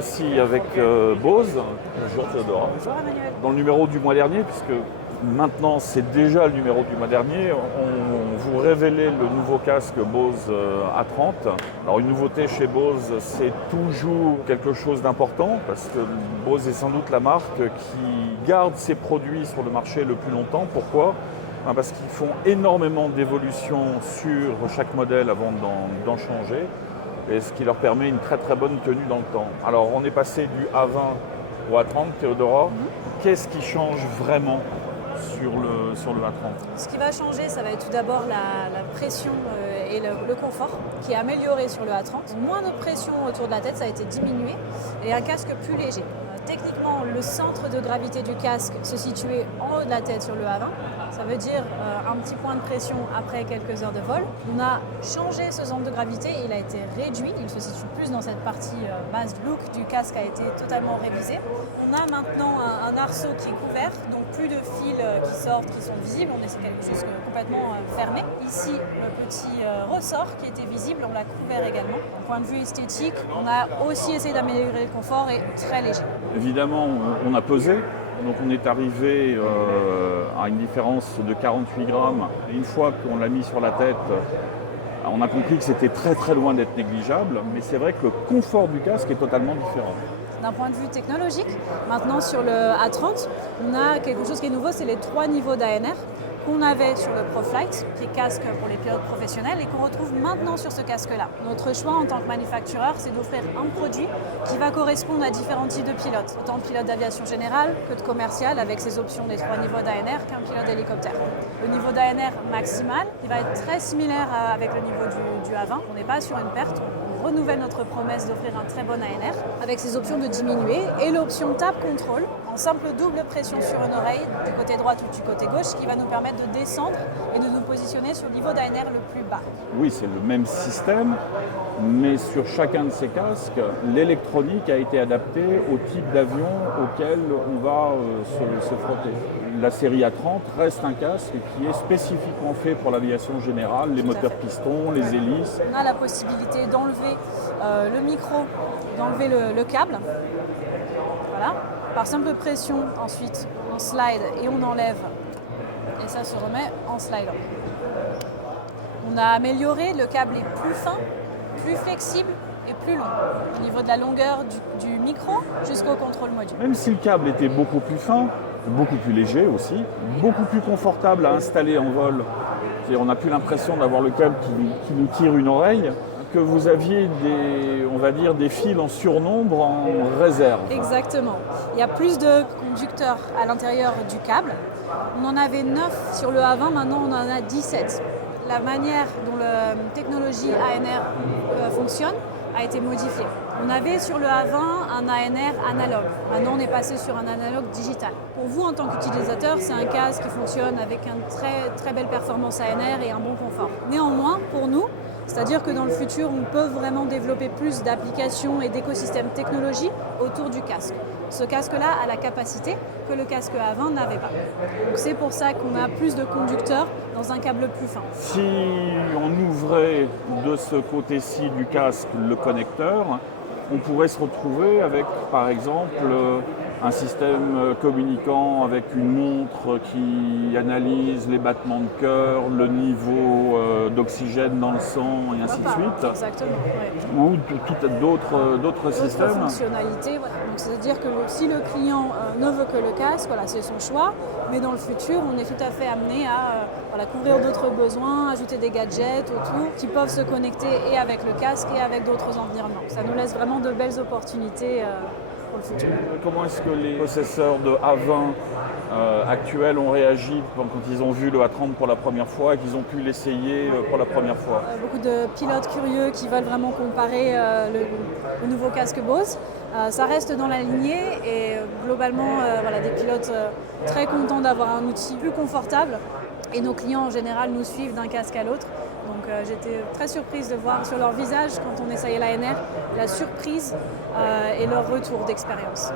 fois-ci avec Bose. Bonjour Théodora. Bonjour Emmanuel. Dans le numéro du mois dernier, puisque maintenant c'est déjà le numéro du mois dernier, on vous révélait le nouveau casque Bose A30. Alors une nouveauté chez Bose, c'est toujours quelque chose d'important, parce que Bose est sans doute la marque qui garde ses produits sur le marché le plus longtemps. Pourquoi ? Parce qu'ils font énormément d'évolutions sur chaque modèle avant d'en changer, et ce qui leur permet une très très bonne tenue dans le temps. Alors on est passé du A20 au A30, Théodora. Qu'est-ce qui change vraiment sur le A30? Ce qui va changer, ça va être tout d'abord la pression et le confort qui est amélioré sur le A30. Moins de pression autour de la tête, ça a été diminué, et un casque plus léger. Techniquement, le centre de gravité du casque se situait en haut de la tête sur le A20. Ça veut dire un petit point de pression après quelques heures de vol. On a changé ce centre de gravité, il a été réduit. Il se situe plus dans cette partie basse. Le look du casque a été totalement révisé. On a maintenant un arceau qui est couvert, donc plus de fils qui sortent, qui sont visibles. On est sur quelque chose complètement fermé. Ici, le petit ressort qui était visible, on l'a couvert également. D'un point de vue esthétique, on a aussi essayé d'améliorer le confort et très léger. Évidemment, on a pesé, donc on est arrivé à une différence de 48 grammes. Et une fois qu'on l'a mis sur la tête, on a compris que c'était très très loin d'être négligeable, mais c'est vrai que le confort du casque est totalement différent. D'un point de vue technologique, maintenant sur le A30, on a quelque chose qui est nouveau, c'est les 3 niveaux d'ANR qu'on avait sur le ProFlight, qui est casque pour les pilotes professionnels, et qu'on retrouve maintenant sur ce casque-là. Notre choix en tant que manufactureur, c'est d'offrir un produit qui va correspondre à différents types de pilotes, autant pilote d'aviation générale que de commercial, avec ses options des 3 niveaux d'ANR qu'un pilote d'hélicoptère. Le niveau d'ANR maximal, il va être très similaire avec le niveau du A20. On n'est pas sur une perte. On renouvelle notre promesse d'offrir un très bon ANR avec ses options de diminuer et l'option Tap Control en simple double pression sur une oreille du côté droit ou du côté gauche qui va nous permettre de descendre et de nous positionner sur le niveau d'ANR le plus bas. Oui, c'est le même système, mais sur chacun de ces casques, l'électronique a été adaptée au type d'avion auquel on va se frotter. La série A30 reste un casque qui est spécifiquement fait pour l'aviation générale, les moteurs pistons, les hélices. On a la possibilité d'enlever le micro, d'enlever le câble. Voilà. Par simple pression, ensuite, on slide et on enlève. Et ça se remet en slidant. On a amélioré, le câble est plus fin, plus flexible et plus long. Au niveau de la longueur du micro jusqu'au contrôle module. Même si le câble était beaucoup plus fin, beaucoup plus léger aussi, beaucoup plus confortable à installer en vol. On n'a plus l'impression d'avoir le câble qui nous tire une oreille, que vous aviez des fils en surnombre en réserve. Exactement. Il y a plus de conducteurs à l'intérieur du câble. On en avait 9 sur le A20, maintenant on en a 17. La manière dont la technologie ANR fonctionne a été modifiée. On avait sur le A20 un ANR analogue. Maintenant, on est passé sur un analogue digital. Pour vous, en tant qu'utilisateur, c'est un casque qui fonctionne avec une très, très belle performance ANR et un bon confort. Néanmoins, pour nous, c'est-à-dire que dans le futur, on peut vraiment développer plus d'applications et d'écosystèmes technologiques autour du casque. Ce casque-là a la capacité que le casque A20 n'avait pas. Donc c'est pour ça qu'on a plus de conducteurs dans un câble plus fin. Si on ouvrait de ce côté-ci du casque le connecteur, on pourrait se retrouver avec, par exemple, un système communicant avec une montre qui analyse les battements de cœur, le niveau d'oxygène dans le sang et ainsi de suite. Exactement, oui. Ou d'autres systèmes. D'autres fonctionnalités. Voilà. Donc c'est-à-dire que si le client ne veut que le casque, voilà, c'est son choix. Mais dans le futur, on est tout à fait amené à couvrir d'autres besoins, ajouter des gadgets autour qui peuvent se connecter et avec le casque et avec d'autres environnements. Ça nous laisse vraiment de belles opportunités pour le futur. Comment est-ce que les possesseurs de A20 actuels ont réagi quand ils ont vu le A30 pour la première fois et qu'ils ont pu l'essayer pour la première fois? Beaucoup de pilotes curieux qui veulent vraiment comparer le nouveau casque Bose. Ça reste dans la lignée et globalement, des pilotes très contents d'avoir un outil plus confortable. Et nos clients en général nous suivent d'un casque à l'autre. Donc j'étais très surprise de voir sur leur visage, quand on essayait l'ANR, la surprise et leur retour d'expérience.